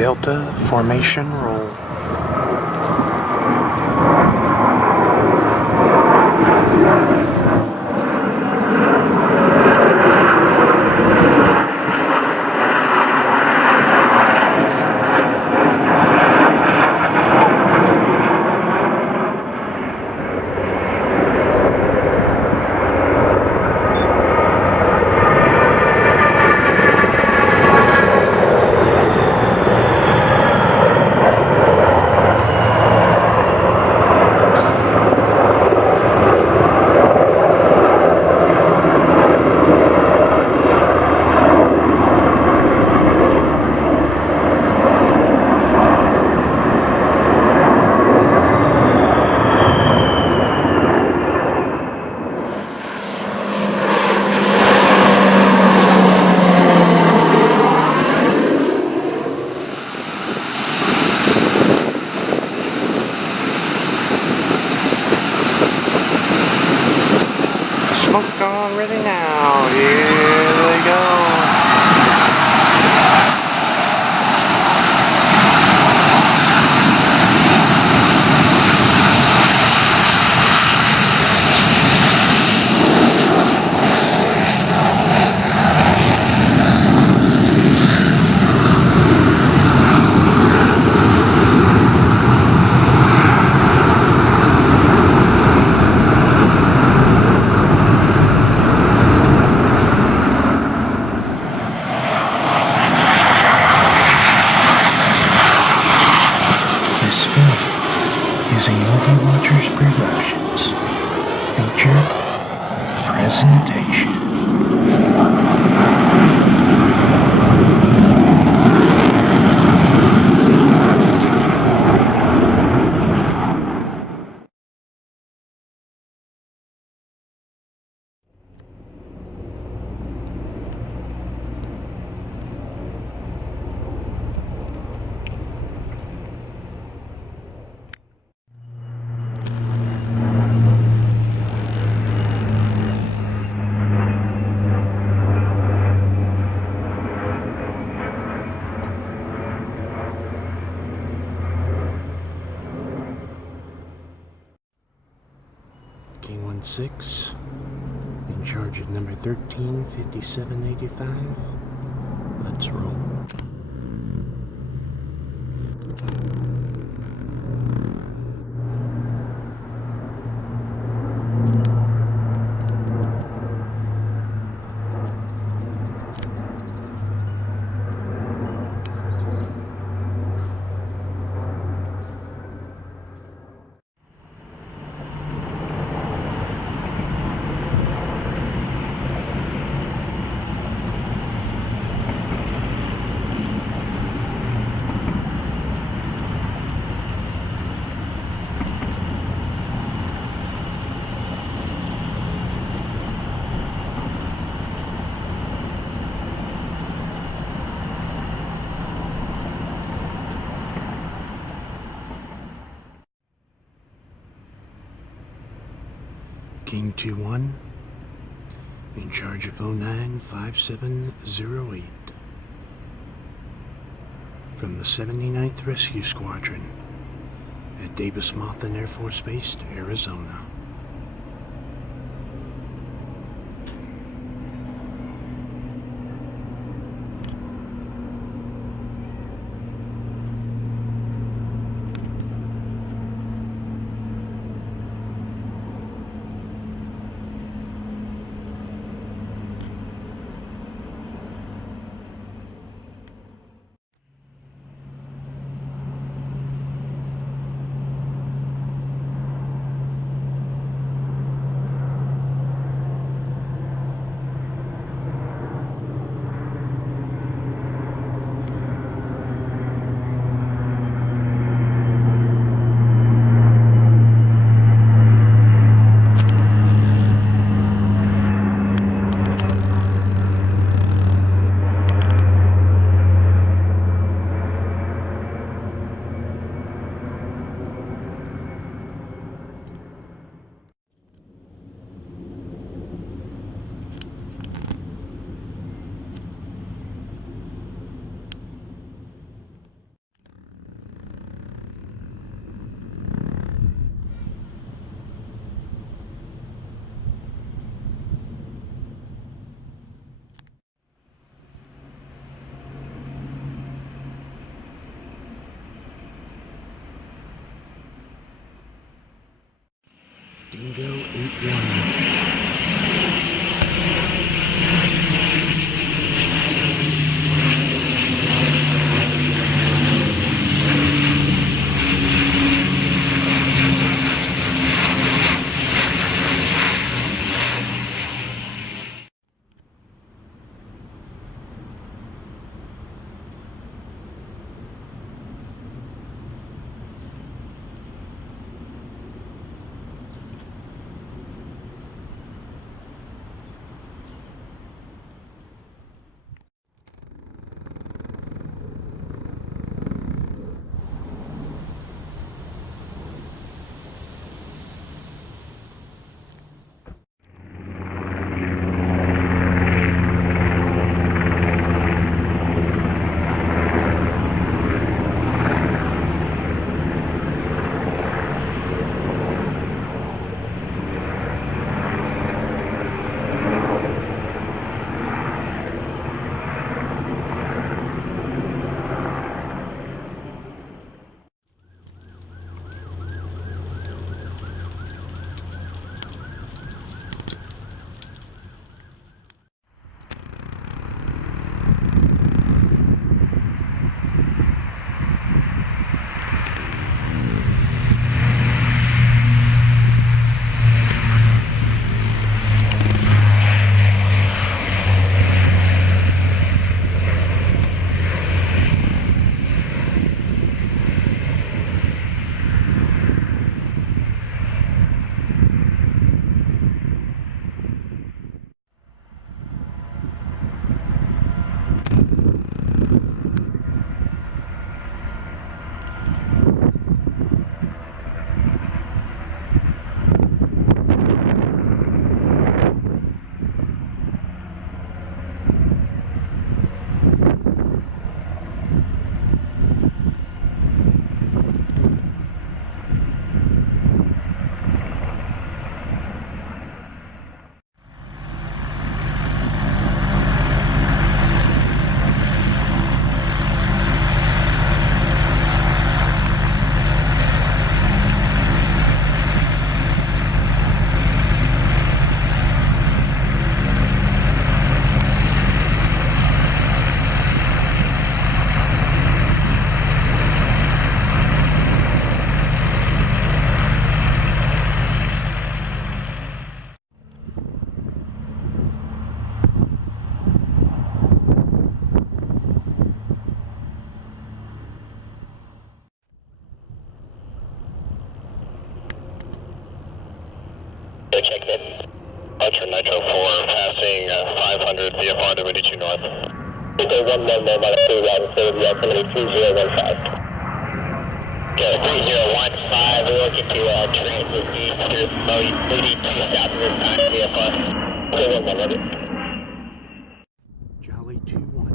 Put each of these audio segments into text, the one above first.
Delta formation roll. Smoke already now, here they go. This film is a Movie Watchers Productions feature presentation. King 16, in charge at number 135785. Let's roll. King 21, in charge of 095708, from the 79th Rescue Squadron at Davis-Monthan Air Force Base, Arizona. Dingo 8-1. Check in. Archer Nitro 4 passing 500 VFR to 82 North. Okay, 1 1 minus 2 routing for the altimeter 3015. Okay, 3015, we're looking to transit east to 82 south of this time VFR. Okay, 1 1 love it. Jolly 2-1.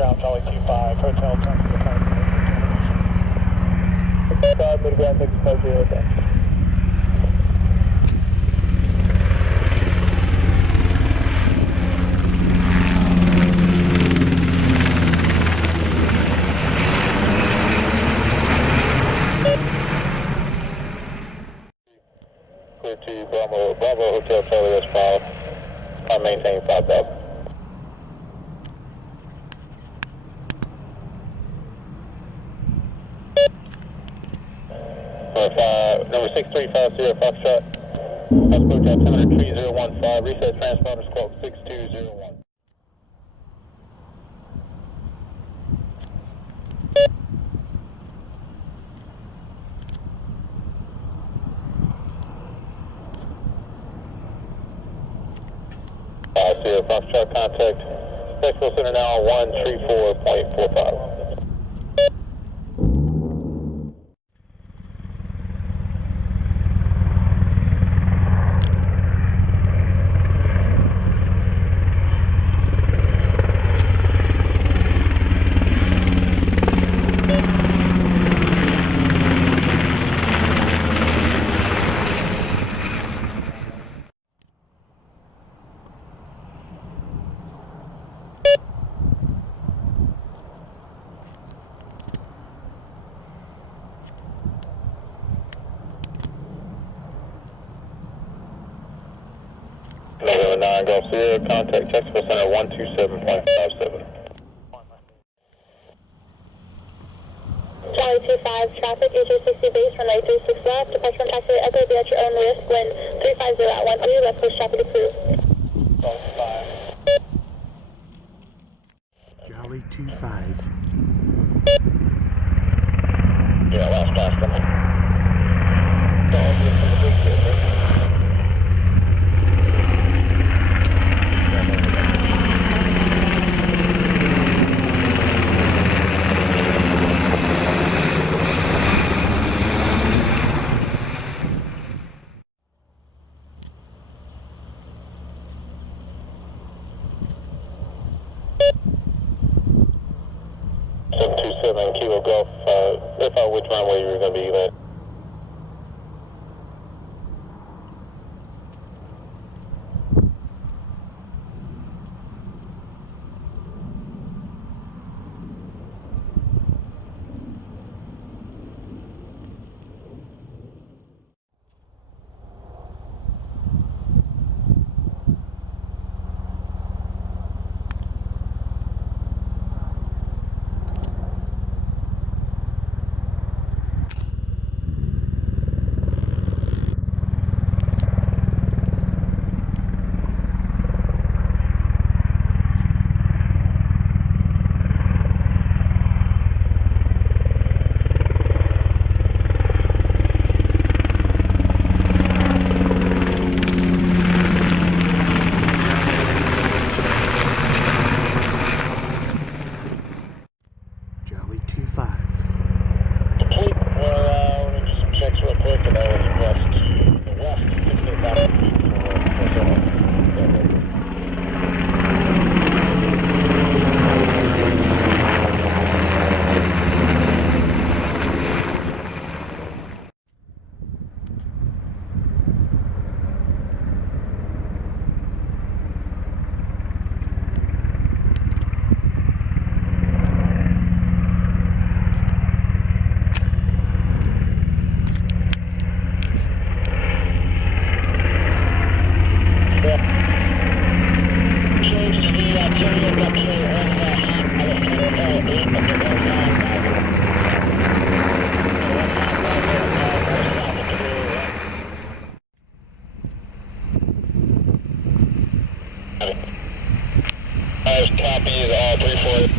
Ground Jolly 25, Hotel 10 to the time. Midground 650, thanks. Clear to Bravo Hotel Charlie West 5. Maintain 5000. Number 6350 Foxtrot. Passport altimeter 3015. Reset transponder squawk 6201. Sierra Foxtrot contact. Spectral center now 134.45. 29 Golf Sierra, contact Texas Center 127.57. Charlie 25, traffic, HO60 base, runway 36 left, departure from taxiway Echo, be at your own risk, wind 350 at 13, West Coast traffic approved. Jolly 25. Yeah, last pass coming. Seven Kilo Golf, if I which runway you're going to be at. Jolly 25. Complete. Let me just some checks real quick and I will request the west 16,000 feet copies, all 3-4.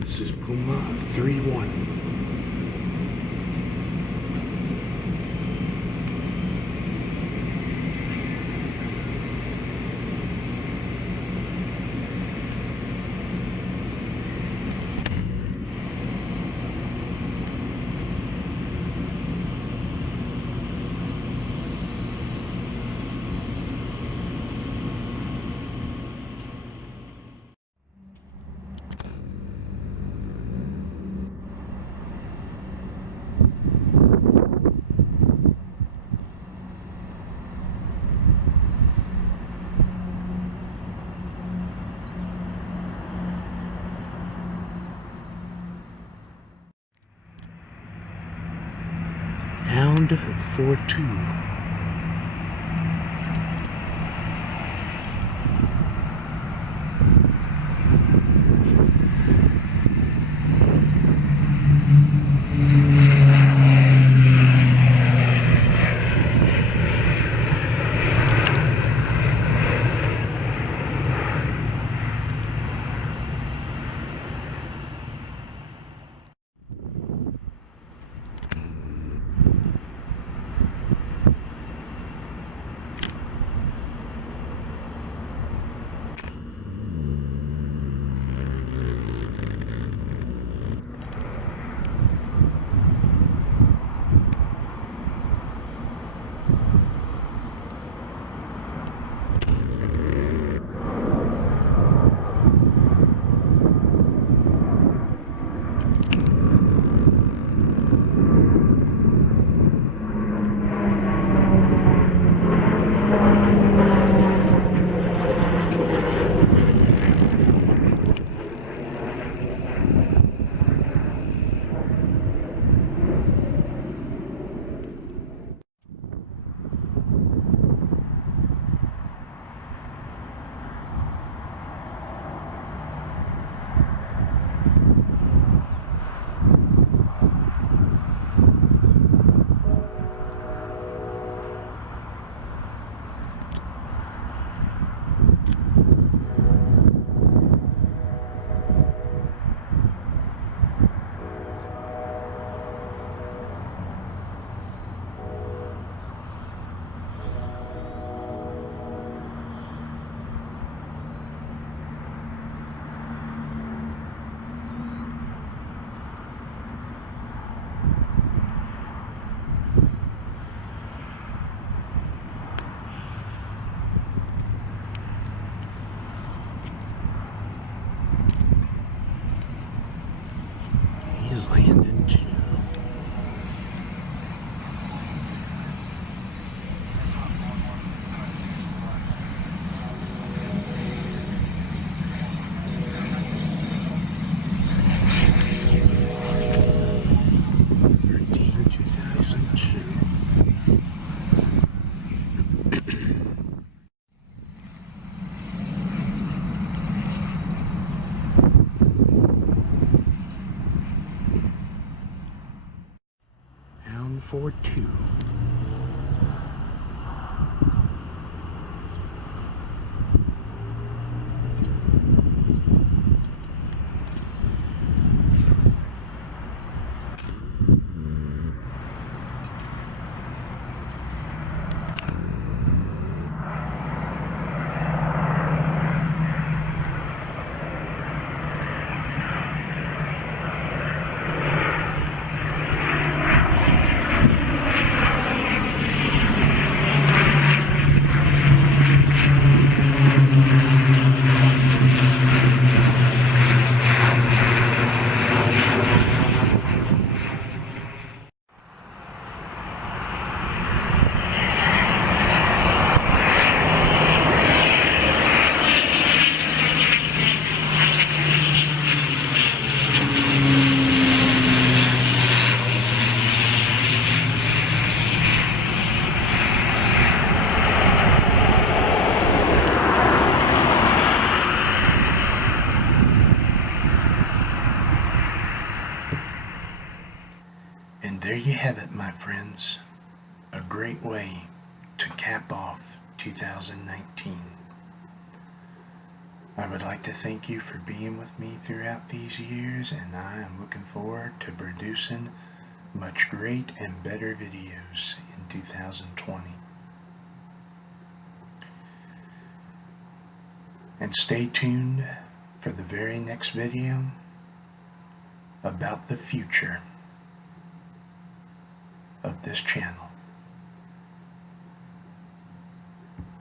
This is Puma 3-1. Hound 4-2. landing to '13, 2002. Hound 42. And there you have it, my friends. A great way to cap off 2019. I would like to thank you for being with me throughout these years, and I am looking forward to producing much great and better videos in 2020. And stay tuned for the very next video about the future of this channel.